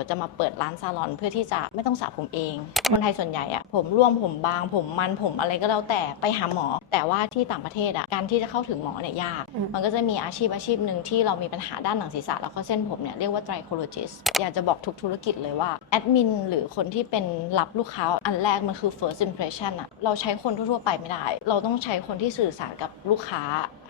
ยวจะมาเปิดร้านซาลอนเพื่อที่จะไม่ต้องสระผมเอง คนไทยส่วนใหญ่อะผมร่วงผมบางผมมันผมอะไรก็แล้วแต่ไปหาหมอ แต่ว่าที่ต่างประเทศอะการที่จะเข้าถึงหมอเนี่ยยาก อืม มันก็จะมีอาชีพอาชีพหนึ่งที่เรามีปัญหาด้านหนังศีรษะแล้วก็เส้นผมเนี่ยเรียกว่า tricologist อยากจะบอกทุกธุรกิจเลยว่าแอดมินหรือคนที่เป็นรับลูกค้าอันแรกมันคือ first impression อะเราใช้คนทั่วๆไปไม่ได้ เราต้องใช้คนที่สื่อสารกับลูกค้า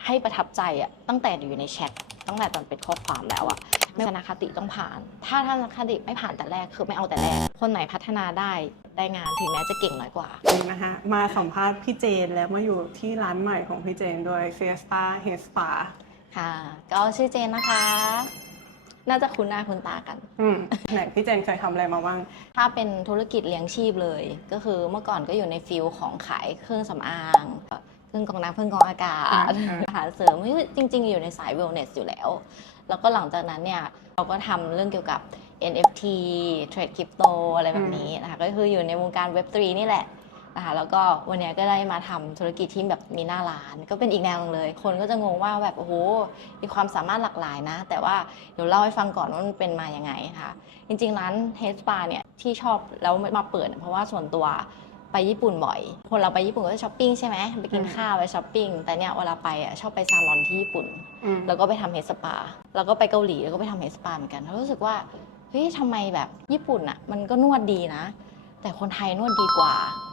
ให้ประทับใจอะตั้งแต่อยู่ในแชทตั้งแต่ตอนเป็นข้อความแล้วอะทัศนคติต้องผ่าน ถ้าทัศนคติไม่ผ่านแต่แรกคือไม่เอาแต่แรก คนไหนพัฒนาได้ได้งานถึงแม้จะเก่งน้อยกว่านี่นะคะมาสัมภาษณ์พี่เจนแล้วมาอยู่ที่ร้านใหม่ของพี่เจนโดย Fiesta Hair Spa ค่ะ ก็ชื่อเจนนะคะ น่าจะคุ้นหน้าคุ้นตากัน อืมไหนพี่เจนเคยทำอะไรมาบ้าง ถ้าเป็นธุรกิจเลี้ยงชีพเลย ก็คือเมื่อก่อนก็อยู่ในฟิลของขายเครื่องสำอาง เครื่องกรองน้ำเครื่องกรองอากาศอ่าอาหารเสริมจริง ๆ อยู่ในสาย wellness อยู่แล้ว แล้วก็หลังจากนั้นเนี่ยเราก็ทำเรื่องเกี่ยวกับ NFT Trade Crypto อะไรแบบนี้นะคะก็คืออยู่ในวงการ Web3 นี่แหละนะคะแล้วก็วันเนี้ยก็ได้มาทำธุรกิจที่แบบมีหน้าร้าน ก็เป็นอีกแนวหนึงเลย คนก็จะงงว่าแบบโอ้โหมีความสามารถหลากหลายนะ แต่ว่าเดี๋ยวเล่าให้ฟังก่อนว่ามันเป็นมายังไงค่ะ จริงๆร้านเฮสปาเนี่ยที่ชอบแล้วมาเปิดเนี่ยเพราะว่าส่วนตัว ไปญี่ปุ่นบ่อย คนเราไปญี่ปุ่นก็จะช้อปปิ้งใช่ไหมไปกินอืมข้าวไปช้อปปิ้ง แต่เนี่ยเวลาไปอะชอบไปซาลอนที่ญี่ปุ่นอืมแล้วก็ไปทำเฮดสปา แล้วก็ไปเกาหลีแล้วก็ไปทำเฮดสปาเหมือนกันแล้วรู้สึกว่า เฮ้ยทำไมแบบญี่ปุ่นอะมันก็นวดดีนะ แต่คนไทยนวดดีกว่าอืม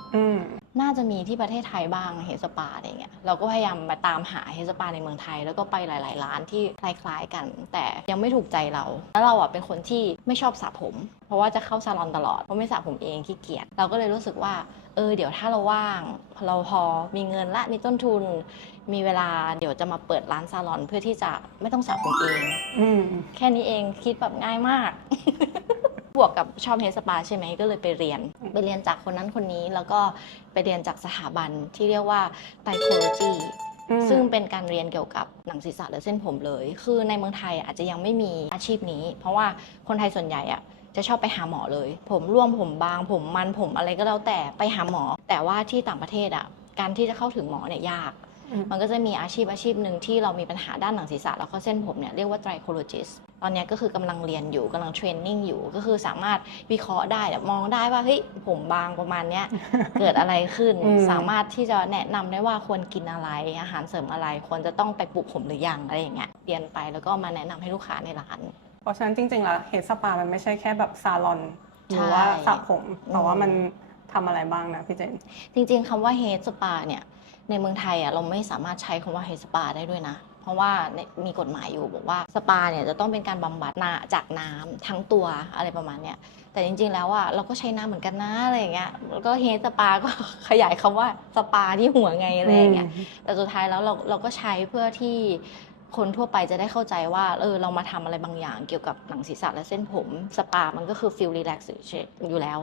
น่าจะมีที่ประเทศไทยบ้างเฮดสปาอะไรเงี้ยเราก็พยายามมาตามหาเฮดสปาในเมืองไทย แล้วก็ไปหลาย ๆ ร้านที่คล้าย ๆ กัน แต่ยังไม่ถูกใจเรา แล้วเราอะเป็นคนที่ไม่ชอบสระผม เพราะว่าจะเข้าซาลอนตลอดเพราะไม่สระผมเองขี้เกียจเราก็เลยรู้สึกว่าเออเดี๋ยวถ้าเราว่างเราพอมีเงินละมีต้นทุน มีเวลาเดี๋ยวจะมาเปิดร้านซาลอนเพื่อที่จะไม่ต้องสระผมเองอืมแค่นี้เองคิดแบบง่ายมาก บวกกับชอบเฮดสปาใช่ไหมก็เลยไปเรียน ไปเรียนจากคนนั้นคนนี้แล้วก็ไปเรียนจากสถาบันที่เรียกว่าไตโคโลจีอืมซึ่งเป็นการเรียนเกี่ยวกับหนังศีรษะและเส้นผมเลย คือในเมืองไทยอาจจะยังไม่มีอาชีพนี้ เพราะว่าคนไทยส่วนใหญ่อะจะชอบไปหาหมอเลย ผมร่วงผมบาง ผมมันผมอะไรก็แล้วแต่ไปหาหมอ แต่ว่าที่ต่างประเทศอะการที่จะเข้าถึงหมอเนี่ยยากอื มมันก็จะมีอาชีพอาชีพหนึ่งที่เรามีปัญหาด้านหนังศีรษะแล้วก็เส้นผมเนี่ยเรียกว่า tricologist ตอนเนี้ยก็คือกำลังเรียนอยู่กำลังเทรนนิ่งอยู่ก็คือสามารถวิเคราะห์ได้แบบมองได้ว่าเฮ้ยผมบางประมาณเนี้ยเกิดอะไรขึ้นอืมสามารถที่จะแนะนำได้ว่าควรกินอะไรอาหารเสริมอะไร ควรจะต้องไปปลูกผมหรือยังอะไรอย่างเงี้ยเรียนไปแล้วก็มาแนะนำให้ลูกค้าในร้าน เพราะฉะนั้นจริงๆแล้วเฮดสปามันไม่ใช่แค่แบบซาลอนหใช่รือว่าสระผมแต่ว่าอืมมันทำอะไรบ้างนะพี่เจน จริง ๆคำว่า head spa เนี่ย ในเมืองไทยอะเราไม่สามารถใช้คำว่า head spa ได้ด้วยนะ เพราะว่าในมีกฎหมายอยู่บอกว่าสปาเนี่ยจะต้องเป็นการบำบัดนาจากน้ำทั้งตัวอะไรประมาณเนี้ยแต่จริงๆแล้วอะเราก็ใช้น้ำเหมือนกันนะอะไรอย่างเงี้ยแล้วก็ head spa ก็ขยายคำว่าสปาที่หัวไงอะไรอย่างเงี้ยแต่สุดท้ายแล้วเราเราก็ใช้เพื่อที่คนทั่วไปจะได้เข้าใจว่าเออเรามาทำอะไรบางอย่างเกี่ยวกับหนังศีรษะและเส้นผมสปา มันก็คือฟิลรีแลกซ์อยู่แล้ว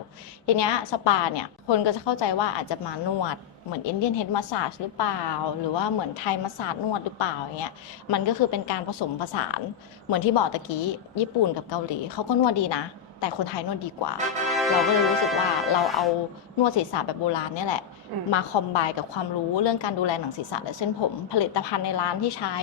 ทีเนี้ยสปาเนี่ยคนก็จะเข้าใจว่าอาจจะมานวด เหมือนอินเดียนเฮดมาสซาจหรือเปล่า หรือว่าเหมือนไทยมาสซาจนวดหรือเปล่าอย่างเงี้ยมันก็คือเป็นการผสมผสาน เหมือนที่บอกตะกี้ญี่ปุ่นกับเกาหลีเขาก็นวดดีนะ แต่คนไทยนวดดีกว่า เราก็เลยรู้สึกว่าเราเอานวดศีรษะแบบโบราณเนี่ยแหละมมาคอมไบกับความรู้เรื่องการดูแลหนังศีรษะและเส้นผม ผลิตภัณฑ์ในร้านที่ใช้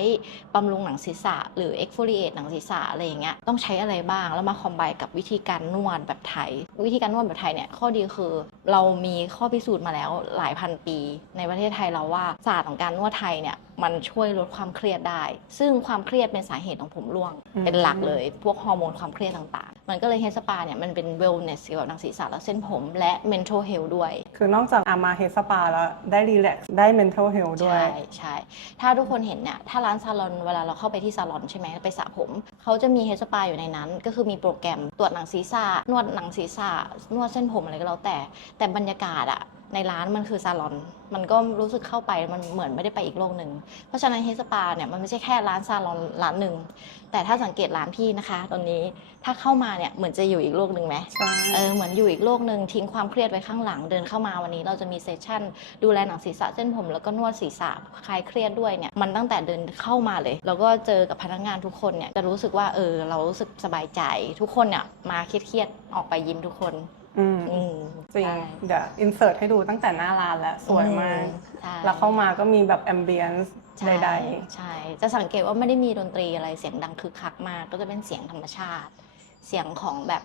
บำรุงหนังศีรษะ หรือ exfoliate หนังศีรษะอะไรอย่างเงี้ยต้องใช้อะไรบ้าง แล้วมาคอมไบกับวิธีการนวดแบบไทย วิธีการนวดแบบไทยเนี่ยข้อดีคือ เรามีข้อพิสูจน์มาแล้วหลายพันปี ในประเทศไทยเราว่าศาสตร์ของการนวดไทยเนี่ยมันช่วยลดความเครียดได้ ซึ่งความเครียดเป็นสาเหตุของผมร่วงอืมเป็นหลักเลย พวกฮอร์โมนความเครียดต่างๆ มันก็เลยเฮสปาเนี่ยมันเป็น wellness เกี่ยวกับหนังศีรษะและเส้นผม และ mental health ด้วย คือนอกจากอามาเฮดสปาแล้วได้รีแลกซ์ได้ mental health ด้วย ใช่ใช่ถ้าทุกคนเห็นเนี่ยถ้าร้านซาลอนเวลาเราเข้าไปที่ซาลอนใช่ไหมไปสระผม เขาจะมีเฮดสปาอยู่ในนั้น ก็คือมีโปรแกรมตรวจหนังศีรษะนวดหนังศีรษะนวดเส้นผมอะไรก็แล้วแต่แต่บรรยากาศอะ ในร้านมันคือซาลอน มันก็รู้สึกเข้าไปมันเหมือนไม่ได้ไปอีกโลกหนึ่ง เพราะฉะนั้นเฮดสปาเนี่ยมันไม่ใช่แค่ร้านซาลอนร้านหนึ่ง แต่ถ้าสังเกตร้านพี่นะคะ ตอนนี้ถ้าเข้ามาเนี่ยเหมือนจะอยู่อีกโลกหนึ่งไหมใช่เออเหมือนอยู่อีกโลกหนึ่งทิ้งความเครียดไว้ข้างหลังเดินเข้ามาวันนี้เราจะมีเซสชั่น ดูแลหนังศีรษะเส้นผม แล้วก็นวดศีรษะคลายเครียดด้วยเนี่ยมันตั้งแต่เดินเข้ามาเลย แล้วก็เจอกับพนักงานทุกคนเนี่ยจะรู้สึกว่าเออเรารู้สึกสบายใจ ทุกคนเนี่ยมาเครียดๆออกไปยิ้มทุกคน อืมอืมจริง ใช่เดี๋ยวอินเสิร์ตให้ดูตั้งแต่หน้าร้านแล้วสวยมาก ใช่แล้วเข้ามาก็มีแบบ ambience ใช่ใด ใช่ จะสังเกตว่าไม่ได้มีดนตรีอะไรเสียงดังคึกคักมาก ก็จะเป็นเสียงธรรมชาติ เสียงของแบบ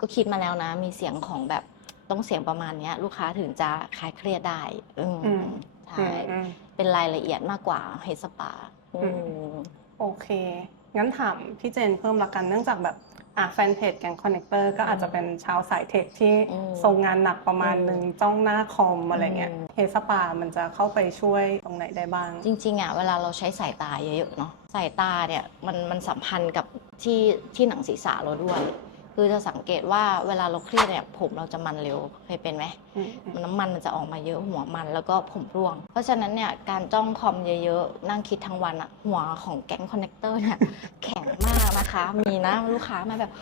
ก็คิดมาแล้วนะ มีเสียงของแบบต้องเสียงประมาณเนี้ย ลูกค้าถึงจะคลายเครียดได้อืมอืมใช่อืม เป็นรายละเอียดมากกว่าเฮดสปาอือืม โอเค งั้นถามพี่เจนเพิ่มละกันเนื่องจากแบบ อะแฟนเพจแกงคอนเนคเตอร์ก็อาจจะเป็นชาวสายเทคที่อืมทรงงานหนักประมาณอืมหนึ่งจ้องหน้าคอมอะไรเงี้ยอืมเฮสปา มันจะเข้าไปช่วยตรงไหนได้บ้าง จริงๆอะเวลาเราใช้สายตาเยอะๆเนาะสายตาเนี่ยมันมันสัมพันธ์กับที่ที่หนังศีรษะเราด้วย คือจะสังเกตว่าเวลาเราเครียดเนี่ยผมเราจะมันเร็วเคยเป็นไหมอืมมันน้ำมันมันจะออกมาเยอะหัวมันแล้วก็ผมร่วง เพราะฉะนั้นเนี่ยการจ้องคอมเยอะๆ นั่งคิดทั้งวันอะหัวของแก๊งคอนเนคเตอร์เนี่ยแข็งมากนะคะ มีนะลูกค้ามาแบบ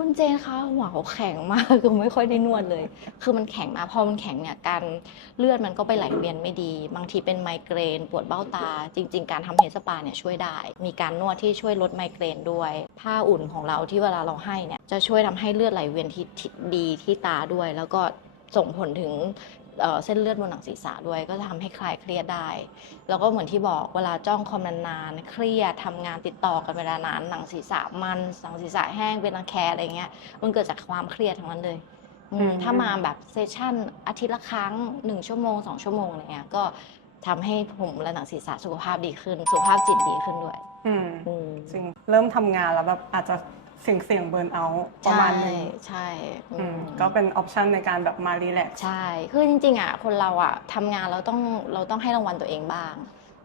คุณเจนคะหัวเขาแข็งมากคือไม่ค่อยได้นวดเลย คือมันแข็งมากพอมันแข็งเนี่ยการเลือดมันก็ไปไหลเวียนไม่ดี บางทีเป็นไมเกรน ปวดเบ้าตา จริง ๆ การทำเฮดสปาเนี่ยช่วยได้ มีการนวดที่ช่วยลดไมเกรนด้วย ผ้าอุ่นของเราที่เวลาเราให้เนี่ยจะช่วยทำให้เลือดไหลเวียนที่ดีที่ตาด้วย แล้วก็ส่งผลถึง เส้นเลือดบนหนังศีรษะด้วย ก็จะทำให้คลายเครียดได้ แล้วก็เหมือนที่บอกเวลาจ้องคอมนานๆเครียดทำงานติดต่อกันเวลานานหนังศีรษะมันหนังศีรษะแห้งเป็นรังแคอะไรเงี้ยมันเกิดจากความเครียดทั้งนั้นเลยอืมอืมถ้ามาแบบเซสชั่นอาทิตย์ละครั้งหนึ่งชั่วโมงสองชั่วโมงอะไรเงี้ยก็ทำให้ผมและหนังศีรษะสุขภาพดีขึ้น สุขภาพจิตดีขึ้นด้วยอืมอืมจริงเริ่มทำงานแล้วแบบอาจจะ เสี่ยงเสี่ยงเบิร์นเอาประมาณหนึงใช่อือืมมก็เป็นออปชันในการแบบมารีแลกซ์ใช่ คือจริงๆอะคนเราอะทำงานเราต้องเราต้องให้รางวัลตัวเองบ้าง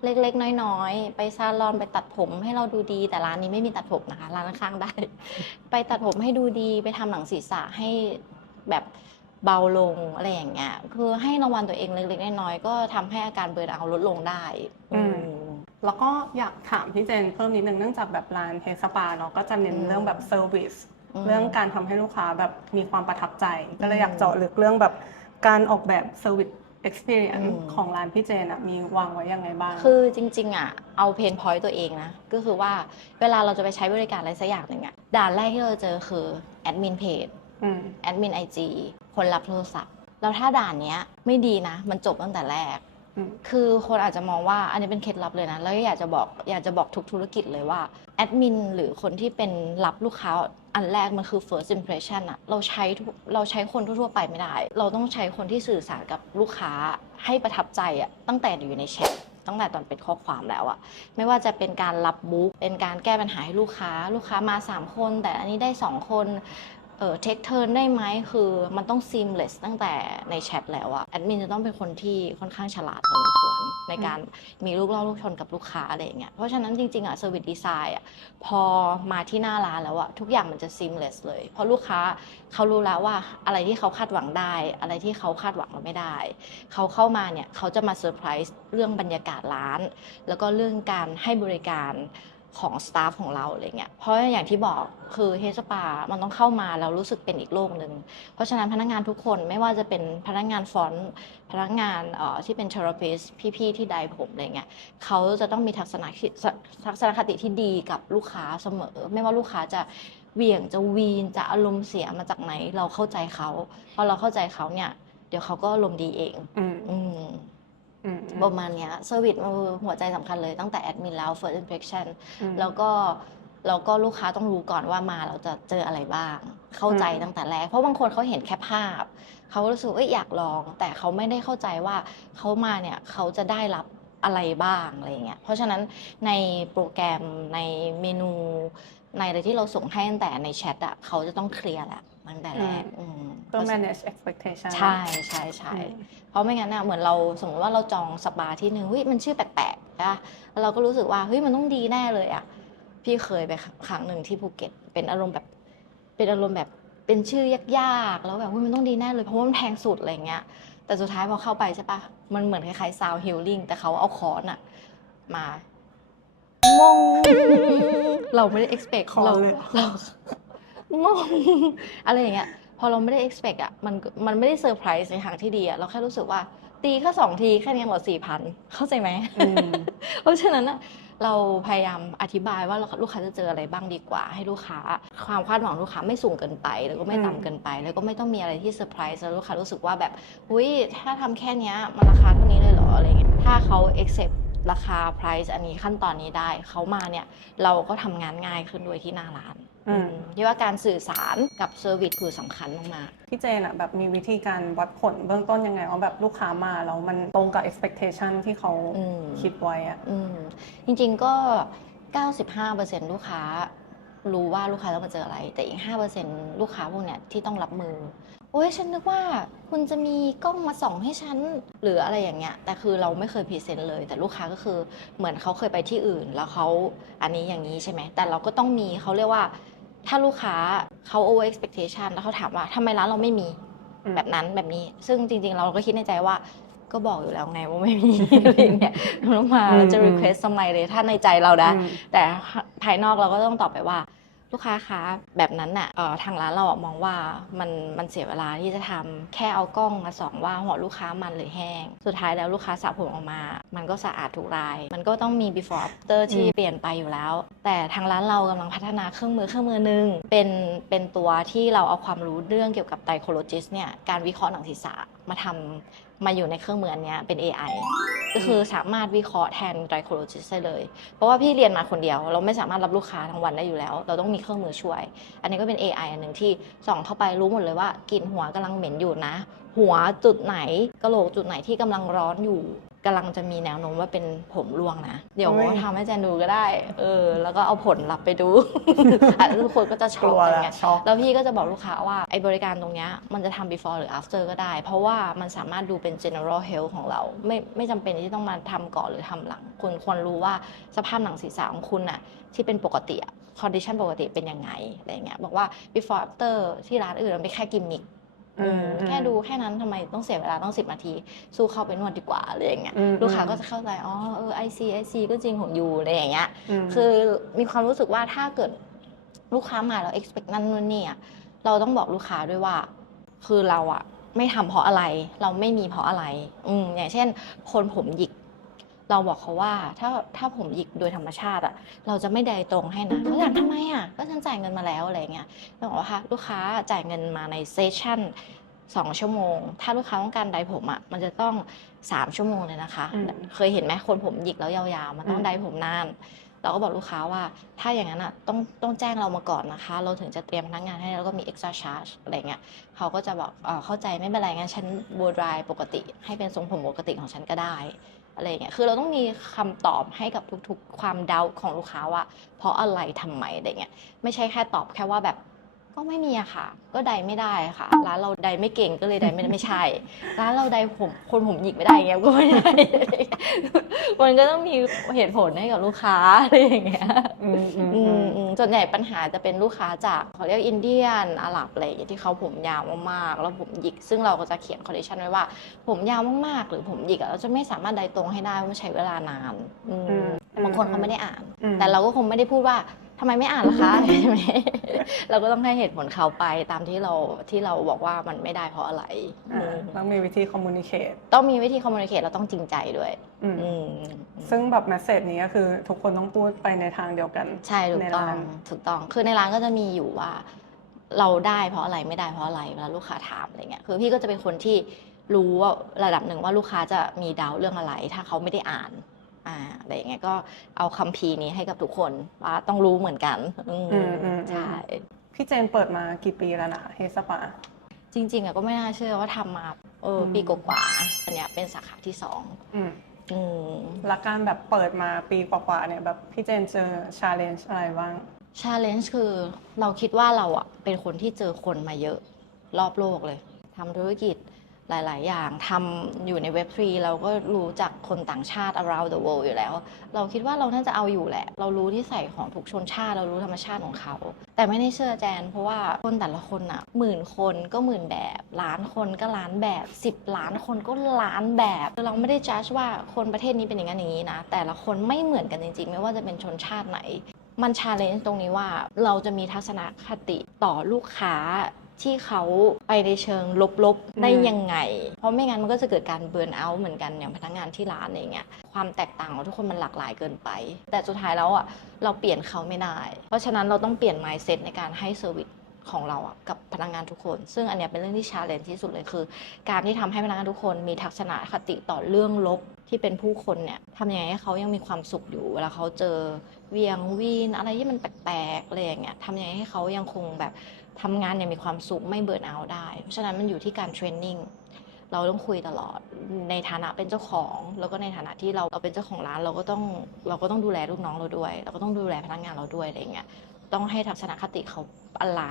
เล็กๆ น้อยๆ ไปซาลอนไปตัดผมให้เราดูดีแต่ร้านนี้ไม่มีตัดผมนะคะ ร้านข้างๆได้ ไปตัดผมให้ดูดีไปทำหนังศีรษะให้แบบเบาลงอะไรอย่างเงี้ยคือให้รางวัลตัวเองเล็กๆน้อยๆก็ทำให้อาการเบิร์นเอาท์ลดลงได้ อืมอืม แล้วก็อยากถามพี่เจนเพิ่มนิดนึงเนื่องจากแบบร้านเฮสปาเนาะก็จะเน้นอืมเรื่องแบบเซอร์วิสอืมเรื่องการทำให้ลูกค้าแบบมีความประทับใจ ก็เลยอืมอยากเจาะลึกเรื่องแบบการออกแบบเซอร์วิสเอ็กซ์เพรียนอืมของร้านพี่เจนอะมีวางไว้ยังไงบ้าง คือจริง ๆอะเอาเพนพอยต์ตัวเองนะ ก็คือว่าเวลาเราจะไปใช้บริการอะไรสักอย่างหนึ่งอะด่านแรกที่เราเจอคือแอดมินเพจอืมแอดมินไอจีคนรับโทรศัพท์ แล้วถ้าด่านเนี้ยไม่ดีนะ มันจบตั้งแต่แรกอืม คือคนอาจจะมองว่าอันนี้เป็นเคล็ดลับเลยนะ แล้วอยากจะบอกอยากจะบอกทุกธุรกิจเลยว่าแอดมินหรือคนที่เป็นรับลูกค้าอันแรกมันคือ first impression อะเราใช้เราใช้คนทั่วๆไปไม่ได้ เราต้องใช้คนที่สื่อสารกับลูกค้าให้ประทับใจอะตั้งแต่อยู่ในแชทตั้งแต่ตอนเป็นข้อความแล้วอะไม่ว่าจะเป็นการรับบุ๊กเป็นการแก้ปัญหาให้ลูกค้า ลูกค้ามา 3 คน แต่อันนี้ได้ 2 คน เออเทคเทิร์นได้ไหมคือมันต้อง seamless ตั้งแต่ในแชทแล้วอะแอดมินจะต้องเป็นคนที่ค่อนข้างฉลาดพอสมควรในการมีลูกเล่าลูกชนกับลูกค้าอะไรอย่างเงี้ยเพราะฉะนั้นจริงๆอะเซอร์วิสดีไซน์อะพอมาที่หน้าร้านแล้วอะทุกอย่างมันจะ seamless เลย เพราะลูกค้าเขารู้แล้วว่าอะไรที่เขาคาดหวังได้ อะไรที่เขาคาดหวังไม่ได้ เขาเข้ามาเนี่ยเขาจะมาเซอร์ไพรส์เรื่องบรรยากาศร้าน แล้วก็เรื่องการให้บริการ ของสตาฟของเราอะไรเงี้ยเพราะอย่างที่บอกคือเฮสปามันต้องเข้ามาแล้วรู้สึกเป็นอีกโลกหนึ่งเพราะฉะนั้นพนักงานทุกคนไม่ว่าจะเป็นพนักงานฟอนต์พนักงานเอ่อที่เป็นเทอราปิสพี่ๆที่ไดผมอะไรเงี้ยเขาจะต้องมีทัศนคติทัศนคติที่ดีกับลูกค้าเสมอ ไม่ว่าลูกค้าจะเหวี่ยงจะวีนจะอารมณ์เสียมาจากไหน เราเข้าใจเขาพอเราเข้าใจเขาเนี่ย เดี๋ยวเขาก็อารมณ์ดีเอง อืมอืมอืม ประมาณเนี้ยเซอร์วิสมันคือหัวใจสำคัญเลยตั้งแต่แอดมินแล้ว first impression อืมแล้วก็แล้วก็ลูกค้าต้องรู้ก่อนว่ามาเราจะเจออะไรบ้าง เข้าใจอืมตั้งแต่แรก เพราะบางคนเขาเห็นแค่ภาพ เขารู้สึกว่าเอ้ยอยากลอง แต่เขาไม่ได้เข้าใจว่าเขามาเนี่ยเขาจะได้รับอะไรบ้างอะไรเงี้ย เพราะฉะนั้นในโปรแกรมในเมนูในอะไรที่เราส่งให้ตั้งแต่ในแชทอะเขาจะต้องเคลียร์แหละตั้งแต่แรก อืมเพื่อ manage expectation ใช่ใช่ใช่เพราะไม่งั้นน่ะเหมือนเราสมมติว่าเราจองสปาที่หนึ่งเฮ้ยมันชื่อแปลกๆนะแล้วเราก็รู้สึกว่าเฮ้ยมันต้องดีแน่เลยอะพี่เคยไปครั้งหนึ่งที่ภูเก็ต เป็นอารมณ์แบบเป็นอารมณ์แบบเป็นชื่อยากๆ แล้วแบบเฮ้ยมันต้องดีแน่เลยเพราะว่ามันแพงสุดอะไรเงี้ย แต่สุดท้ายพอเข้าไปใช่ปะมันเหมือนคล้ายๆซาวฮิลลิ่งแต่เขาเอาค้อนอะมางงเราไม่ได้ expect ค้อนเราเลยเรางงอะไรอย่างเงี้ยพ อเราไม่ได้ expect อะมันมันไม่ได้เซอร์ไพรส์ในทางที่ดีอะเราแค่รู้สึกว่า ตีแค่สองทีแค่นี้หมดสี่พันเข้าใจไหมอืมเพราะฉะนั้นน่ะเราพยายามอธิบายว่าลูกค้าจะเจออะไรบ้างดีกว่า ให้ลูกค้า ความคาดหวังลูกค้าไม่สูงเกินไป แล้วก็ไม่อืมต่ำเกินไป แล้วก็ไม่ต้องมีอะไรที่เซอร์ไพรส์แล้วลูกค้ารู้สึกว่าแบบอุ้ยถ้าทำแค่เนี้ยมันราคาเท่านี้เลยเหรออะไรเงี้ยถ้าเขา accept ราคา price อันนี้ขั้นตอนนี้ได้เขามาเนี่ยเราก็ทำงานง่ายขึ้นด้วยที่หน้าร้านอืม ที่ว่าการสื่อสารกับเซอร์วิสคือสำคัญมากพี่เจนอะแบบมีวิธีการวัดผลเบื้องต้นยังไงว่าแบบลูกค้ามาแล้วมันตรงกับ expectation ที่เขาอืมคิดไว้อะๆอืมจริงๆก็ 95%ลูกค้ารู้ว่าลูกค้าต้องมาเจออะไร แต่อีก 5%ลูกค้าพวกเนี้ยที่ต้องรับมือ โอ้ยฉันนึกว่าคุณจะมีกล้องมาส่องให้ฉัน หรืออะไรอย่างเงี้ย แต่คือเราไม่เคยพรีเซนต์เลย แต่ลูกค้าก็คือเหมือนเขาเคยไปที่อื่น แล้วเขาอันนี้อย่างนี้ใช่ไหมแต่เราก็ต้องมีเขาเรียกว่า ถ้าลูกค้าเขา over expectation แล้วเขาถามว่าทำไมร้านเราไม่มีอืมแบบนั้นแบบนี้ ซึ่งจริง ๆ เราก็คิดในใจว่าก็บอกอยู่แล้วไงว่าไม่มีอะไรอย่างเงี้ยเราต้องมาเราจะ request ทำไมเลยถ้าในใจเรานะอืมแต่ภายนอกเราก็ต้องตอบไปว่า ลูกค้าคะแบบนั้นน่ะเอ่อทางร้านเราอะมองว่ามันมันเสียเวลาที่จะทำแค่เอากล้องมาส่องว่าหัวลูกค้ามันหรือแห้ง สุดท้ายแล้วลูกค้าสระผมออกมา มันก็สะอาดทุกราย มันก็ต้องมี before after ที่อืมเปลี่ยนไปอยู่แล้ว แต่ทางร้านเรากำลังพัฒนาเครื่องมือเครื่องมือหนึ่งเป็นเป็นตัวที่เราเอาความรู้เรื่องเกี่ยวกับไ y โคโลจิสเนี่ยการวิเคราะห์หนังศีรษะมาทำ มาอยู่ในเครื่องมืออันเนี้ยเป็น AI ก็คือสามารถวิเคราะห์แทนไ y โคโลจิสได้เลย เพราะว่าพี่เรียนมาคนเดียว เราไม่สามารถรับลูกค้าทั้งวันได้อยู่แล้ว เราต้องมีเครื่องมือช่วย อันนี้ก็เป็น AI อันหนึ่งที่ส่องเข้าไปรู้หมดเลยว่ากลิ่นหัวกำลังเหม็นอยู่นะ หัวจุดไหนกะโหลกจุดไหนที่กำลังร้อนอยู่ กำลังจะมีแนวโน้มว่าเป็นผมร่วงนะ เดี๋ยวเฮ้ยทำให้แจนดูก็ได้ เออ แล้วก็เอาผลลัพธ์ไปดูอะทุกคนก็จะช็กอกลัวกันแหไงละช็อก แล้วพี่ก็จะบอกลูกค้าว่าไอ้บริการตรงเนี้ยมันจะทำ before หรือ after ก็ได้ เพราะว่ามันสามารถดูเป็น general health ของเรา ไม่ไม่จำเป็นที่ต้องมาทำก่อนหรือทำหลัง คุณควรรู้ว่าสภาพหนังศีรษะของคุณน่ะที่เป็นปกติอะ condition ปกติเป็นยังไงอะไรเงี้ยบอกว่า before after ที่ร้านอื่นมันเป็นแค่กิมมิคอืม แค่ดูแค่นั้นทำไมต้องเสียเวลาต้อง10นาที สู้เข้าไปนวดดีกว่าอะไรอย่างเงี้ยอืมลูกค้าก็จะเข้าใจอ๋อเออไอซีไอซีก็จริงของยูอะไรอย่างเงี้ยมคือมีความรู้สึกว่าถ้าเกิดลูกค้ามาแล้ว expect นั่นนู่นนี่อะเราต้องบอกลูกค้าด้วยว่า คือเราอะไม่ทำเพราะอะไร เราไม่มีเพราะอะไร อืมอย่างเช่น คนผมหยิก เราบอกเขาว่าถ้าถ้าผมหยิกโดยธรรมชาติอะเราจะไม่ใดตรงให้นะเขาอยากทำไมอะก็ฉันจ่ายเงินมาแล้วอะไรเงี้ยเราบอกว่าค่ะลูกค้าจ่ายเงินมาในเซสชั่นสองชั่วโมง ถ้าลูกค้าต้องการไดผมอะมันจะต้องสามชั่วโมงเลยนะคะอืมเคยเห็นไหมคนผมหยิกแล้วยาวๆ มันต้องอืมไดผมนาน เราก็บอกลูกค้าว่า ถ้าอย่างนั้นอะ ต้องต้องแจ้งเรามาก่อนนะคะ เราถึงจะเตรียมพนักงานให้แล้วก็มี extra charge อะไรเงี้ย เขาก็จะบอกเอ่อเข้าใจไม่เป็นไรงั้นฉันโบดรายปกติ ให้เป็นทรงผมปกติของฉันก็ได้ อะไรเงี้ยคือเราต้องมีคำตอบให้กับทุกๆ ความเดาของลูกค้าว่า เพราะอะไรทำไมอะไรเงี้ยไม่ใช่แค่ตอบแค่ว่าแบบ ก็ไม่มีอะค่ะ ก็ใดไม่ได้ค่ะ ร้านเราใดไม่เก่งก็เลยใดไม่ได้ไม่ใช่ ร้านเราใดผมคนผมหยิกไม่ได้อย่างเงี้ยก็ไม่ได้มันก็ต้องมีเหตุผลให้กับลูกค้าอะไรอย่างเงี้ยอืมอืมอือืมมอืมส่วนใหญ่ปัญหาจะเป็นลูกค้าจากเขาเรียกอินเดียนอาหรับอะไรอย่างเงี้ยที่เขาผมยาวมากๆแล้วผมหยิก ซึ่งเราก็จะเขียนคอนดิชันไว้ว่า ผมยาวมากๆ หรือผมหยิกอะเราจะไม่สามารถไดตรงให้ได้เพราะมันใช้เวลานานอืมอืมบางคนเขาไม่ได้อ่านอืมแต่เราก็คงไม่ได้พูดว่า ทำไมไม่อ่านล่ะคะใช่ไหมเราก็ต้องให้เหตุผลเขาไปตามที่เราที่เราบอกว่ามันไม่ได้เพราะอะไรอ่าอืมต้องมีวิธี communicate ต้องมีวิธีคอมมูนิเคตเราต้องจริงใจด้วยอืมอืมซึ่งแบบแมสเซจนี้ก็คือ ทุกคนต้องพูดไปในทางเดียวกันใช่ถูในกต้อร้างนถูกต้องคือในร้านก็จะมีอยู่ว่า เราได้เพราะอะไรไม่ได้เพราะอะไรเวลาลูกค้าถามอะไรเงี้ยคือพี่ก็จะเป็นคนที่รู้ว่าระดับหนึ่งว่าลูกค้าจะมีดาวเรื่องอะไร ถ้าเขาไม่ได้อ่าน อ่าอะไรอย่างเงี้ยก็เอาคัมภีร์นี้ให้กับทุกคนว่าต้องรู้เหมือนกันอืมอืมอืม ใช่ พี่เจนเปิดมากี่ปีแล้วนะคะเฮสปา จริงๆอะก็ไม่น่าเชื่อว่าทำมาเอออม ปีกว่าๆอันเนี้ยเป็นสาขาที่สองอืมอืม แล้วการแบบเปิดมาปีกว่าๆเนี่ยแบบพี่เจนเจอชาเลนจ์อะไรบ้าง ชาเลนจ์คือเราคิดว่าเราอะเป็นคนที่เจอคนมาเยอะรอบโลกเลยทำธุรกิจ หลาย ๆ อย่างทำอยู่ในเว็บฟรีเราก็รู้จักคนต่างชาติ around the world อยู่แล้ว เราคิดว่าเราน่าจะเอาอยู่แหละ เรารู้ที่ใส่ของทุกชนชาติ เรารู้ธรรมชาติของเขา แต่ไม่ได้เชื่อแจน เพราะว่าคนแต่ละคนอะหมื่นคนก็หมื่นแบบล้านคนก็ล้านแบบ 10 ล้านคนก็ล้านแบบเราไม่ได้จัดว่าคนประเทศนี้เป็นอย่างนั้นอย่างนี้นะ แต่ละคนไม่เหมือนกันจริง ๆ ไม่ว่าจะเป็นชนชาติไหนมันชาเลนจ์ตรงนี้ว่าเราจะมีทัศนคติต่อลูกค้า ที่เขาไปในเชิงลบๆ ได้อืมยังไง เพราะไม่งั้นมันก็จะเกิดการเบิร์นเอาท์เหมือนกันอย่างพนักงานที่ร้านอะไรเงี้ย ความแตกต่างของทุกคนมันหลากหลายเกินไป แต่สุดท้ายแล้วอะเราเปลี่ยนเขาไม่ได้ เพราะฉะนั้นเราต้องเปลี่ยน mindset ในการให้เซอร์วิสของเราอะกับพนักงานทุกคน ซึ่งอันเนี้ยเป็นเรื่องที่ชาเลนจ์ที่สุดเลยคือ การที่ทำให้พนักงานทุกคนมีทัศนคติต่อเรื่องลบที่เป็นผู้คนเนี่ยทำยังไงให้เขายังมีความสุขอยู่เวลาเขาเจอเวียงวีนอะไรที่มันแปลกๆอะไรอย่างเงี้ยทำยังไงให้เขายังคงแบบ ทำงานอย่างมีความสุขไม่เบิร์นเอาท์ได้ เพราะฉะนั้นมันอยู่ที่การเทรนนิ่งเราต้องคุยตลอดในฐานะเป็นเจ้าของ แล้วก็ในฐานะที่เราเราเป็นเจ้าของร้านเราก็ต้องเราก็ต้องดูแลลูกน้องเราด้วย เราก็ต้องดูแลพนักงานเราด้วยอะไรเงี้ยต้องให้ทัศนคติเขาอะไร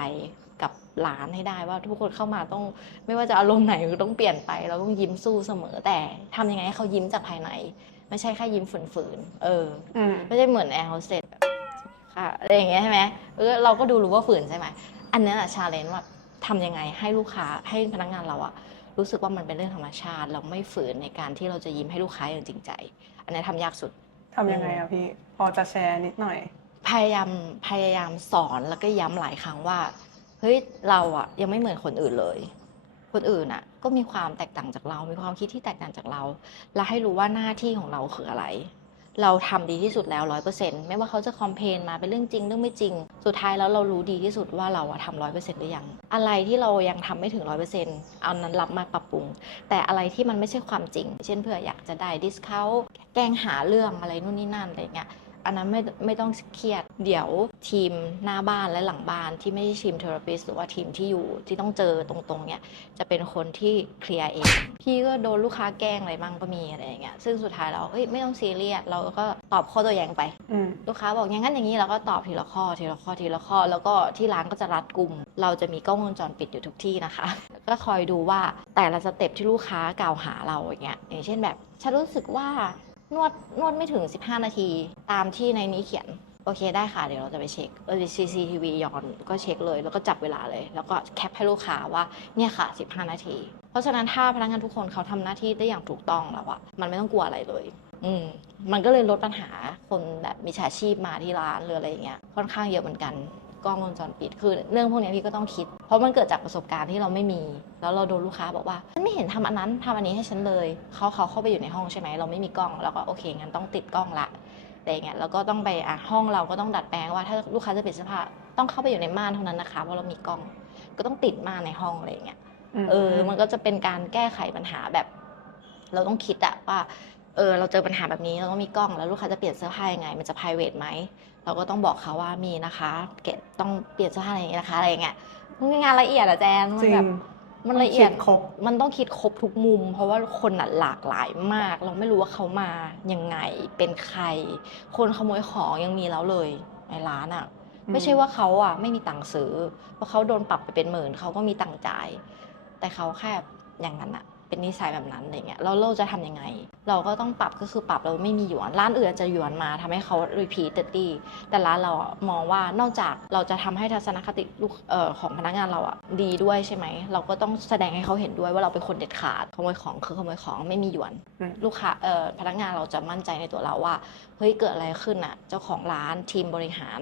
กับร้านให้ได้ว่าทุกคนเข้ามาต้องไม่ว่าจะอารมณ์ไหนก็ต้องเปลี่ยนไป เราต้องยิ้มสู้เสมอแต่ทำยังไงให้เขายิ้มจากภายใน ไม่ใช่แค่ยิ้มฝืนๆเอออืมไม่ใช่เหมือนแอร์โฮสเตสแบบค่ะอะไรอย่างเงี้ยใช่ไหมเออเราก็ดูรู้ว่าฝืนใช่ไหม อันนั้นอะชาเลนจ์ว่าทำยังไงให้ลูกค้าให้พนักงานเราอะรู้สึกว่ามันเป็นเรื่องธรรมชาติ เราไม่ฝืนในการที่เราจะยิ้มให้ลูกค้าอย่างจริงใจ อันนี้ทำยากสุด ทำยังไงอะพี่ พอจะแชร์นิดหน่อย พยายามพยายามสอนแล้วก็ย้ำหลายครั้งว่าเฮ้ยเราอะยังไม่เหมือนคนอื่นเลย คนอื่นอะก็มีความแตกต่างจากเรา มีความคิดที่แตกต่างจากเรา และให้รู้ว่าหน้าที่ของเราคืออะไร เราทำดีที่สุดแล้วร้อยเปอร์เซ็นต์ไม่ว่าเขาจะคอมเพนมาเป็นเรื่องจริงเรื่องไม่จริง สุดท้ายแล้วเรารู้ดีที่สุดว่าเราอะทำร้อยเปอร์เซ็นต์หรือยัง อะไรที่เรายังทำไม่ถึงร้อยเปอร์เซ็นต์เอานั้นรับมาปรับปรุง แต่อะไรที่มันไม่ใช่ความจริง เช่นเพื่ออยากจะได้ดิสเขาแกล้งหาเรื่องอะไรนู่นนี่นั่นอะไรเงี้ย อันนั้นไม่ไม่ต้องเครียด เดี๋ยวทีมหน้าบ้านและหลังบ้านที่ไม่ใช่ทีมเทอราปิสหรือว่าทีมที่อยู่ที่ต้องเจอตรงๆเนี่ยจะเป็นคนที่เคลียร์เอง พี่ก็โดนลูกค้าแกล้งอะไรบ้างก็มีอะไรอย่างเงี้ยซึ่งสุดท้ายเราเฮ้ยไม่ต้องซีเรียสเราก็ตอบข้อตัวอย่างไปอืมลูกค้าบอกอย่างนั้นอย่างนี้เราก็ตอบทีละข้อทีละข้อทีละข้อ แล้วก็ที่ร้านก็จะรัดกลุ่ม เราจะมีกล้องวงจรปิดอยู่ทุกที่นะคะ ก็คอยดูว่าแต่ละสเต็ปที่ลูกค้ากล่าวหาเราอย่างเงี้ยอย่างเช่นแบบฉันรู้สึกว่า นวดนวดไม่ถึง 15 นาที ตามที่ในนี้เขียน โอเคได้ค่ะ เดี๋ยวเราจะไปเช็คเออ CCTV ย้อนก็เช็คเลย แล้วก็จับเวลาเลย แล้วก็แคปให้ลูกค้าว่าเนี่ยค่ะ 15 นาที เพราะฉะนั้นถ้าพนักงานทุกคนเขาทำหน้าที่ได้อย่างถูกต้องแล้วอะมันไม่ต้องกลัวอะไรเลย อืมมันก็เลยลดปัญหาคนแบบมิจฉาชีพมาที่ร้านหรืออะไรอย่างเงี้ยค่อนข้างเยอะเหมือนกัน กล้องวงจรปิด คือเรื่องพวกเนี้ยพี่ก็ต้องคิด เพราะมันเกิดจากประสบการณ์ที่เราไม่มี แล้วเราโดนลูกค้าบอกว่าฉันไม่เห็นทำอันนั้นทำอันนี้ให้ฉันเลยเขาเขาเข้าไปอยู่ในห้องใช่ไหมเราไม่มีกล้องแล้วก็โอเคงั้นต้องติดกล้องละอะไรอย่างเงี้ยแล้วก็ต้องไปอะห้องเราก็ต้องดัดแปลงว่าถ้าลูกค้าจะเปลี่ยนเสื้อผ้าต้องเข้าไปอยู่ในม่านเท่านั้นนะคะเพราะเรามีกล้อง ก็ต้องติดม่านในห้องอะไรอย่างเงี้ยเออ มันก็จะเป็นการแก้ไขปัญหาแบบ เราต้องคิดอะว่าเออเราเจอปัญหาแบบนี้เราต้องมีกล้องแล้วลูกค้าจะเปลี่ยนเสื้อผ้ายังไง มันจะ p r i v a t ไหม เราก็ต้องบอกเขาว่ามีนะคะ เก็บต้องเปลี่ยนเสื้อผ้าอย่างนี้นะคะอะไรอย่างเงี้ยมันงานละเอียดอะแจนมัจนริงแบบมันละเอียดคิครบมันต้องคิดครบทุกมุม เพราะว่าคนน่ะหลากหลายมาก เราไม่รู้ว่าเขามายังไงเป็นใคร คนขโมยของยังมีแล้วเลยในร้านอะไม่ใช่ว่าเขาอะไม่มีตังค์ซื้อเพราะเขาโดนปรับไปเป็นหมื่นเขาก็มีตังค์จ่าย แต่เขาแค่อย่างนั้นอะ เป็นนิสัยแบบนั้นอะไรเงี้ยแล้วเราจะทำยังไง เราก็ต้องปรับก็คือปรับเราไม่มีหยวน ร้านอื่นอาจจะหยวนมาทำให้เขา repeat ตีแต่ร้านเราอะมองว่านอกจากเราจะทำให้ทัศนคติลูกเอ่อของพนักงานเราอะดีด้วยใช่ไหม เราก็ต้องแสดงให้เขาเห็นด้วยว่าเราเป็นคนเด็ดขาดขโมยของคือขโมยของไม่มีหยวนอืมลูกค้าเอ่อพนักงานเราจะมั่นใจในตัวเราว่าเฮ้ยเกิดอะไรขึ้นอะเจ้าของร้านทีมบริหาร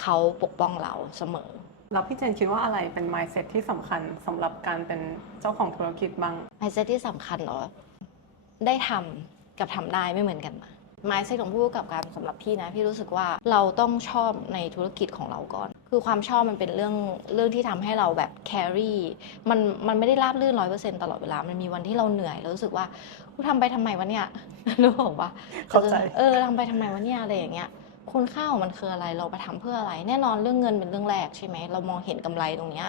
เขาปกป้องเราเสมอ แล้วพี่เจนคิดว่าอะไรเป็น mindset ที่สำคัญสำหรับการเป็นเจ้าของธุรกิจบ้าง mindset ที่สำคัญเหรอ ได้ทำกับทำได้ไม่เหมือนกันนะ mindset ของผู้ประกอบการสำหรับพี่นะ พี่รู้สึกว่าเราต้องชอบในธุรกิจของเราก่อน คือความชอบมันเป็นเรื่องเรื่องที่ทำให้เราแบบ carry มันมันไม่ได้ราบรื่นร้อยเปอร์เซ็นตลอดเวลา มันมีวันที่เราเหนื่อยแล้วรู้สึกว่ากูทำไปทำไมวะเนี่ยรู้บอกว่าเข้าใจเออทำไปทำไมวะเนี่ยอะไรอย่างเงี้ย คุณค่าของมันคืออะไรเราไปทำเพื่ออะไร แน่นอนเรื่องเงินเป็นเรื่องแรกใช่ไหมเรามองเห็นกำไรตรงเนี้ย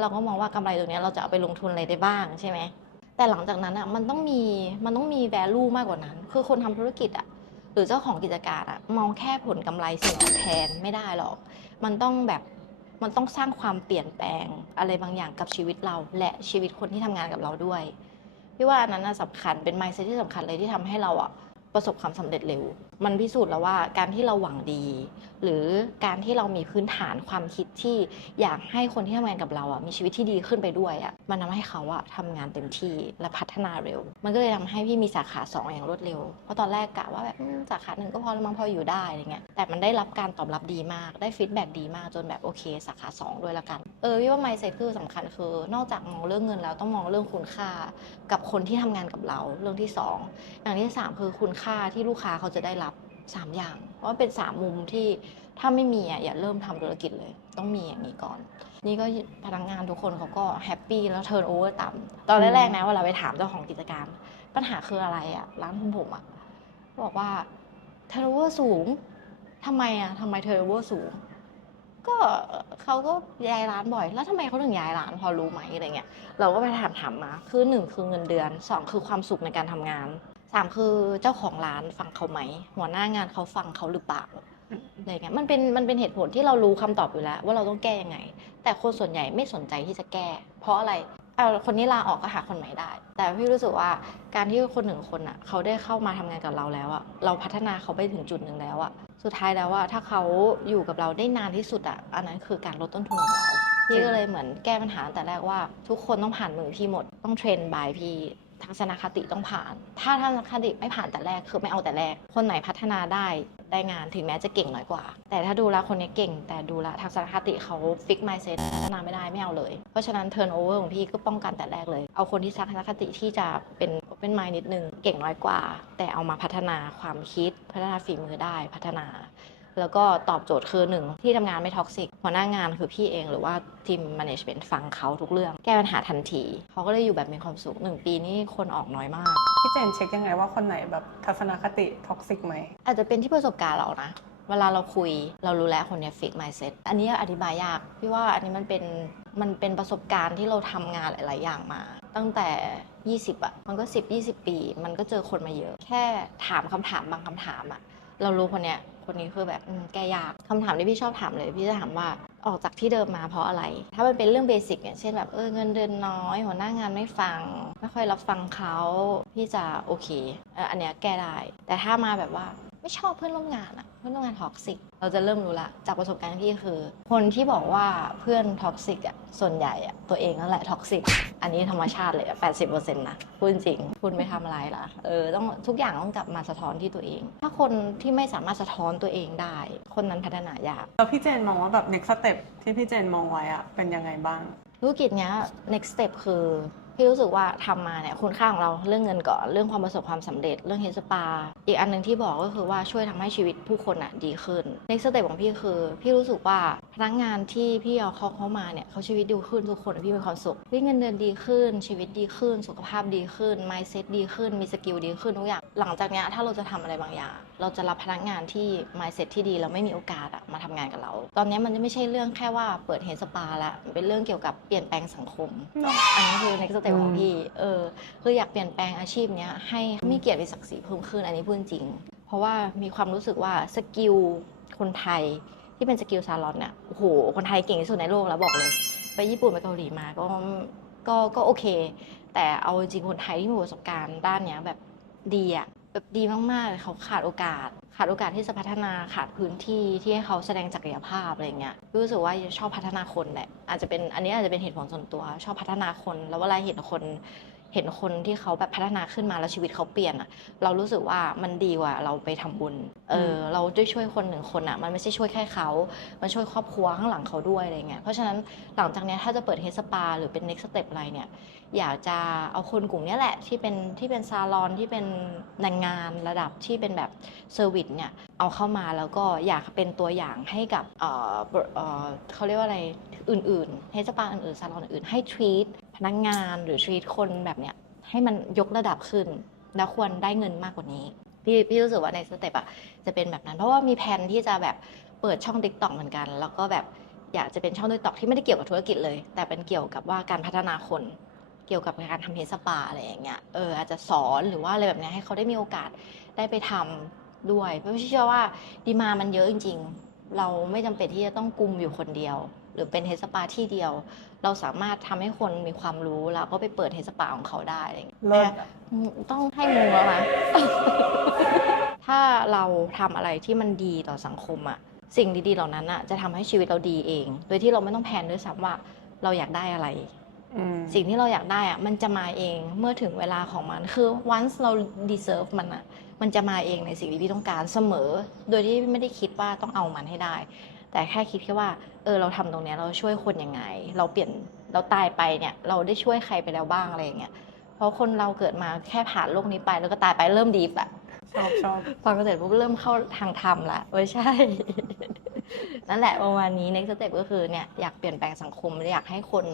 เราก็มองว่ากำไรตรงเนี้ยเราจะเอาไปลงทุนอะไรได้บ้างใช่ไหมแต่หลังจากนั้นอะมันต้องมีมันต้องมี value มากกว่านั้น คือคนทำธุรกิจอะหรือเจ้าของกิจการอะมองแค่ผลกำไรสิ่งตอบแทนไม่ได้หรอก มันต้องแบบมันต้องสร้างความเปลี่ยนแปลงอะไรบางอย่างกับชีวิตเรา และชีวิตคนที่ทำงานกับเราด้วยพี่ว่าอันนั้นน่ะสำคัญเป็น mindset ที่สำคัญเลยที่ทำให้เราอะประสบความสำเร็จเร็ว มันพิสูจน์แล้วว่าการที่เราหวังดี หรือการที่เรามีพื้นฐานความคิดที่อยากให้คนที่ทำงานกับเราอะมีชีวิตที่ดีขึ้นไปด้วยอะมันทำให้เขาอะทำงานเต็มที่และพัฒนาเร็ว มันก็เลยทำให้พี่มีสาขาสองอย่างรวดเร็ว เพราะตอนแรกกะว่าแบบสาขาหนึ่งก็พอแล้วมั้งพออยู่ได้อะไรเงี้ยแต่มันได้รับการตอบรับดีมากได้ฟีดแบ็ดีมากจนแบบโอเค สาขาสองด้วยละกันเออพี่ว่า mindset คือสำคัญคือนอกจากมองเรื่องเงินแล้วต้องมองเรื่องคุณค่า กับคนที่ทำงานกับเราเรื่องที่สองอย่างที่สามคือคุณค่าที่ลูกค้าเขาจะได้รับ สามอย่าง เพราะเป็นสามมุมที่ถ้าไม่มีอะอย่าเริ่มทำธุรกิจเลย ต้องมีอย่างนี้ก่อน นี่ก็พนักงานทุกคนเขาก็แฮปปี้แล้วเทิร์นโอเวอร์ต่ำตอนแรกๆนะเวลาไปถามเจ้าของกิจการ ปัญหาคืออะไรอะร้านของผมอะบอกว่าเทิร์นโอเวอร์สูงทำไมอะทำไมเทิร์นโอเวอร์สูง ก็เขาก็ย้ายร้านบ่อย แล้วทำไมเขาถึงย้ายร้านพอรู้ไหมอะไรเงี้ยเราก็ไปถามถามมาคือหนึ่งคือเงินเดือนสองคือความสุขในการทำงาน สามคือเจ้าของร้านฟังเขาไหม หัวหน้างานเขาฟังเขาหรือเปล่าอะไรเงี้ยมันเป็นมันเป็นเหตุผลที่เรารู้คำตอบอยู่แล้ว ว่าเราต้องแก้ยังไง แต่คนส่วนใหญ่ไม่สนใจที่จะแก้ เพราะอะไรเอาคนนี้ลาออกก็หาคนใหม่ได้ แต่พี่รู้สึกว่าการที่คนหนึ่งคนอะเขาได้เข้ามาทำงานกับเราแล้วอะเราพัฒนาเขาไปถึงจุดหนึ่งแล้วอะสุดท้ายแล้วว่าถ้าเขาอยู่กับเราได้นานที่สุดอะอันนั้นคือการลดต้นทุนของเราพี่ก็เลยเหมือนแก้ปัญหาแต่แรกว่า ทุกคนต้องผ่านมือพี่หมดต้องเทรนบายพี่ ทัศนคติต้องผ่าน ถ้าทัศนคติไม่ผ่านแต่แรกคือไม่เอาแต่แรก คนไหนพัฒนาได้ได้งานถึงแม้จะเก่งน้อยกว่า แต่ถ้าดูแลคนนี้เก่ง แต่ดูแลทัศนคติเขาฟิกไมเซ็ตพัฒนาไม่ได้ไม่เอาเลย เพราะฉะนั้นเทิร์นโอเวอร์ของพี่ก็ป้องกันแต่แรกเลย เอาคนที่ทัศนคติที่จะเป็นเป็นไมนิดนึงเก่งน้อยกว่า แต่เอามาพัฒนาความคิดพัฒนาฝีมือได้พัฒนา แล้วก็ตอบโจทย์คือหนึ่งที่ทำงานไม่ท็อกซิกหัวหน้างานคือพี่เองหรือว่าทีมแมネจเมนต์ฟังเขาทุกเรื่อง แก้ปัญหาทันทีเขาก็เลยอยู่แบบมีความสุขหนึ่งปีนี้คนออกน้อยมาก พี่เจนเช็คยังไงว่าคนไหนแบบทัศนคติท็อกซิกไหมอาจจะเป็นที่ประสบการณ์เรานะเวลาเราคุยเรารู้แล้วคนเนี้ฟิกไมเซ็ตอันนี้อธิบายยากพี่ว่าอันนี้มันเป็นมันเป็นประสบการณ์ที่เราทำงานหลาย ๆ อย่างมา ตั้งแต่ 20อะมันก็ 10 20 ปี มันก็เจอคนมาเยอะ แค่ถามคำถามบางคำถามอะเรารู้คนเนี้ย คนนี้คือแบบแกอยากคำถามที่พี่ชอบถามเลย พี่จะถามว่าออกจากที่เดิมมาเพราะอะไร ถ้ามันเป็นเรื่องเบสิกเนี่ย เช่นแบบเออเงินเดือนน้อย หัวหน้างานไม่ฟัง ไม่ค่อยรับฟังเขาพี่จะโอเคเอ,อ,อันเนี้ยแก้ได้ แต่ถ้ามาแบบว่าไม่ชอบเพื่อนร่วมงานอะเพื่อนร่วมงานท็อกซิก เราจะเริ่มรู้ละ จากประสบการณ์ที่คือ คนที่บอกว่าเพื่อนท็อกซิกอะส่วนใหญ่อะตัวเองนั่นแหละท็อกซิก อันนี้ธรรมชาติเลยแปดสิบเปอะ80%นต์นะพูดจริง คุณไม่ทำอะไรล่ะ เออ ต้องทุกอย่างต้องกลับมาสะท้อนที่ตัวเอง ถ้าคนที่ไม่สามารถสะท้อนตัวเองได้ คนนั้นพัฒนายากแล้วพี่เจนมองว่าแบบ next step ที่พี่เจนมองไว้อะเป็นยังไงบ้าง ธุรกิจเนี้ย next step คือพี่รู้สึกว่าทำมาเนี่ยคุณค่าของเราเรื่องเงินก่อนเรื่องความประสบความสำเร็จเรื่องเฮสปา อีกอันหนึ่งที่บอกก็คือว่าช่วยทำให้ชีวิตผู้คนอะดีขึ้น next step ของพี่คือ พี่รู้สึกว่าพนักงานที่พี่เอาเขาเข้ามาเนี่ยเขาชีวิตดีขึ้นทุกคนพี่มีความสุขพี่เงินเดือนดีขึ้น ชีวิตดีขึ้น สุขภาพดีขึ้น mindset ดีขึ้นมีสกิลดีขึ้นทุกอย่างหลังจากเนี้ยถ้าเราจะทำอะไรบางอย่าง เราจะรับพนักงานที่ mindset ที่ดีแล้วไม่มีโอกาสอะมาทำงานกับเรา ตอนเนี้ยมันจะไม่ใช่เรื่องแค่ว่าเปิดเฮสปาละมันเป็นเรื่องเกี่ยวกับเปลี่ยนแปลงสังคม อันนี้คือ next step ของพี่เออคืออยากเปลี่ยนแปลงอาชีพเนี้ยให้มีเกียรติมีศักดิ์ศรีเพิ่มขึ้นอันนี้พูดจริง เพราะว่ามีความรู้สึกว่าสกิลคนไทยที่เป็นสกิลซาลอนเนี่ยโอ้โหคนไทยเก่งที่สุดในโลกแล้วบอกเลย ไปญี่ปุ่นไปเกาหลีมาก็ก็ก็โอเค แต่เอาจริงๆคนไทยที่มีประสบการณ์ด้านเนี้ยแบบดีอะ แบบดีมากๆเขาขาดโอกาส ขาดโอกาสที่จะพัฒนาขาดพื้นที่ที่ให้เขาแสดงศักยภาพอะไรเงี้ยรู้สึกว่าชอบพัฒนาคนแหละอาจจะเป็นอันนี้อาจจะเป็นเหตุผลส่วนตัว ชอบพัฒนาคน แล้วเวลาเห็นคน เห็นคนที่เขาแบบพัฒนาขึ้นมาแล้วชีวิตเขาเปลี่ยนอะเรารู้สึกว่ามันดีกว่าเราไปทำบุญ เออ เราได้ช่วยคนหนึ่งคนอะมันไม่ใช่ช่วยแค่เขา มันช่วยครอบครัวข้างหลังเขาด้วยอะไรเงี้ย เพราะฉะนั้นหลังจากเนี้ยถ้าจะเปิดเฮสปาหรือเป็น next step อะไรเนี่ย อยากจะเอาคนกลุ่มเนี้ยแหละ ที่เป็นที่เป็นซาลอนที่เป็นแรงงานระดับที่เป็นแบบเซอร์วิสเนี่ยเอาเข้ามาแล้วก็อยากเป็นตัวอย่างให้กับเอ่อเอ่อเขาเรียกว่าอะไรอื่นๆเฮสปาอื่นๆซาลอนอื่นๆให้ treat พนักงานหรือ treat คนแบบเนี้ยให้มันยกระดับขึ้น แล้วควรได้เงินมากกว่านี้ พี่พี่รู้สึกว่าในสเต็ปอะจะเป็นแบบนั้น เพราะว่ามีแผนที่จะแบบเปิดช่อง t ิ k t o k เหมือนกัน แล้วก็แบบอยากจะเป็นช่อง t ิ k t o k ที่ไม่ได้เกี่ยวกับธุรกิจเลย แต่เป็นเกี่ยวกับว่าการพัฒนาคนเกี่ยวกับการทำเฮสปาอะไรอย่างเงี้ยเอออาจจะสอนหรือว่าอะไรแบบเนี้ยให้เขาได้มีโอกาสได้ไปทำด้วย เพราะพี่เชื่อว่าดีมามันเยอะจริง ๆ เราไม่จำเป็นที่จะต้องกลุ่มอยู่คนเดียว หรือเป็นเฮสปาที่เดียว เราสามารถทำให้คนมีความรู้แล้วก็ไปเปิดเฮสปาของเขาได้อะไรอย่างเงี้ยเลิศอืมต้องให้มุงแล้วนะถ้าเราทำอะไรที่มันดีต่อสังคมอะสิ่งดีๆเหล่านั้นอะจะทำให้ชีวิตเราดีเอง โดยที่เราไม่ต้องแพลนด้วยซ้ำว่าเราอยากได้อะไรอืมสิ่งที่เราอยากได้อะมันจะมาเองเมื่อถึงเวลาของมันคือ once เรา deserve มันอะมันจะมาเองในสิ่งที่พี่ต้องการเสมอ โดยที่ไม่ได้คิดว่าต้องเอามันให้ได้ แต่แค่คิดแค่ว่าเออเราทำตรงเนี้ยเราช่วยคนยังไง เราเปลี่ยนเราตายไปเนี่ยเราได้ช่วยใครไปแล้วบ้างอะไรอย่างเงี้ยเพราะคนเราเกิดมาแค่ผ่านโลกนี้ไปแล้วก็ตายไปเริ่มดีฟอะชอบชอบพอเกษตรปุ๊บเริ่มเข้าทางธรรมละไม่ใช่ นั่นแหละประมาณนี้ next step ก็คือเนี่ยอยากเปลี่ยนแปลงสังคมอยากให้คน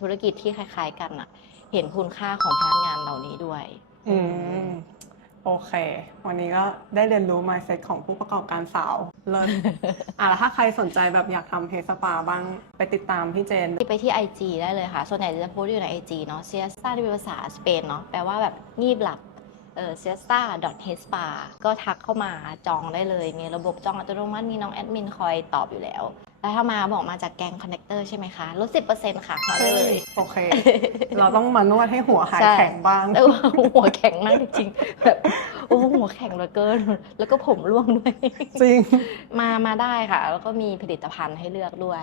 ธุรกิจที่คล้าย ๆ กันอะเห็นคุณค่าของพนักงานเหล่านี้ด้วย อืม โอเค วันนี้ก็ได้เรียนรู้ mindset ของผู้ประกอบการสาว เลิศ อะแล้วถ้าใครสนใจแบบอยากทำเฮสปาบ้างไปติดตามพี่เจน ไปที่ IG ได้เลยค่ะ ส่วนใหญ่จะโพสต์อยู่ใน IG เนาะ siesta ที่เป็นภาษาสเปนเนาะ แปลว่าแบบงีบหลับ เออ siesta h e s p a ก็ทักเข้ามาจองได้เลย มีระบบจองอัตโนมัติ มีน้องแอดมินคอยตอบอยู่แล้ว แล้วถ้ามาบอกมาจากแกงคอนเนคเตอร์ใช่ไหมคะลด10%ค่ะมาได้เลย โอเค เราต้องมานวดให้หัวหายใช่ แข็งบ้างเออหัวแข็งมากจริงๆแบบโอ้หัวแข็งเหลือเกิน แล้วก็ผมร่วงด้วย จริง มามาได้ค่ะ แล้วก็มีผลิตภัณฑ์ให้เลือกด้วย